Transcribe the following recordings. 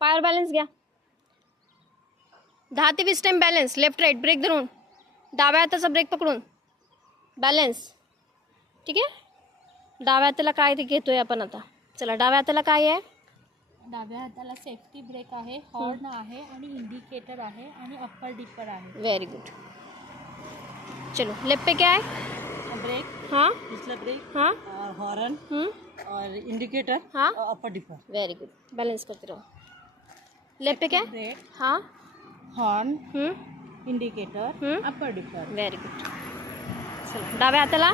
पायावर बॅलन्स घ्या. 10 ते 20 time balance. Left right brake धरून डाव्या हाताचा ब्रेक पकडून बॅलन्स. ठीक आहे. डाव्या हाताला काय ते घेतोय आपण आता. चला डाव्या हाताला काय आहे. डाव्या हाताला सेफ्टी ब्रेक आहे, हॉर्न आहे आणि इंडिकेटर आहे आणि अप्पर डिपर आहे. Very good. चलो लेफ्ट पे क्या है. ब्रेक, हाँ पिछला ब्रेक, हाँ और हॉर्न और इंडिकेटर, हाँ और upper dipper. Very good. Balance करते रहो. लेफ्ट पे क्या है. ब्रेक, हाँ horn, indicator, upper dipper. Very good. चला डाव्या हाताला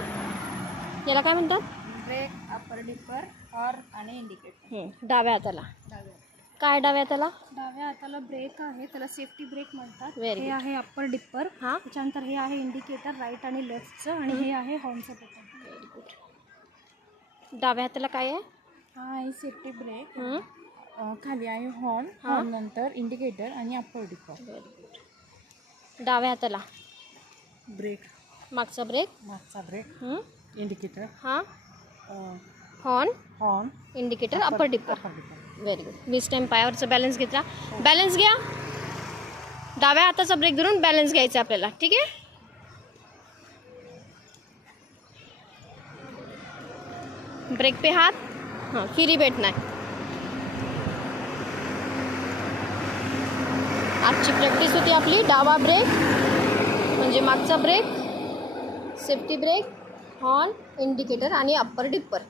याला काय म्हणतात. ब्रेक, अपर डिपर, हॉर्न आणि इंडिकेटर. डाव्या हाताला काय. डाव्या हाताला ब्रेक आहे, त्याला सेफ्टी ब्रेक म्हणतात. Very हे good. आहे अप्पर डिपर. हां त्याच्यानंतर हे आहे इंडिकेटर राईट आणि लेफ्टचं आणि हे आहे हॉर्नचं बटन. Very good. डाव्या हाताला काय आहे. हा आहे सेफ्टी ब्रेक. हम्म. खाली आहे हॉर्न, हॉर्न नंतर इंडिकेटर आणि अप्पर डिपर. Very good. डाव्या हाताला ब्रेक, मागचा ब्रेक. मागचा ब्रेक, इंडिकेटर, हां horn horn, indicator upper dipper. Upper dipper. Very good. 20 time पायावरचा बॅलन्स घेतला. बॅलन्स घ्या. डाव्या हाताचा ब्रेक धरून बॅलन्स घ्यायचा आपल्याला. ठीक आहे. ब्रेक पे हात. हां फिरी बैठना है. आजची प्रॅक्टिस होती आपली. डावा ब्रेक म्हणजे मागचा brake, safety brake, horn, indicator आणि अप्पर डिपर.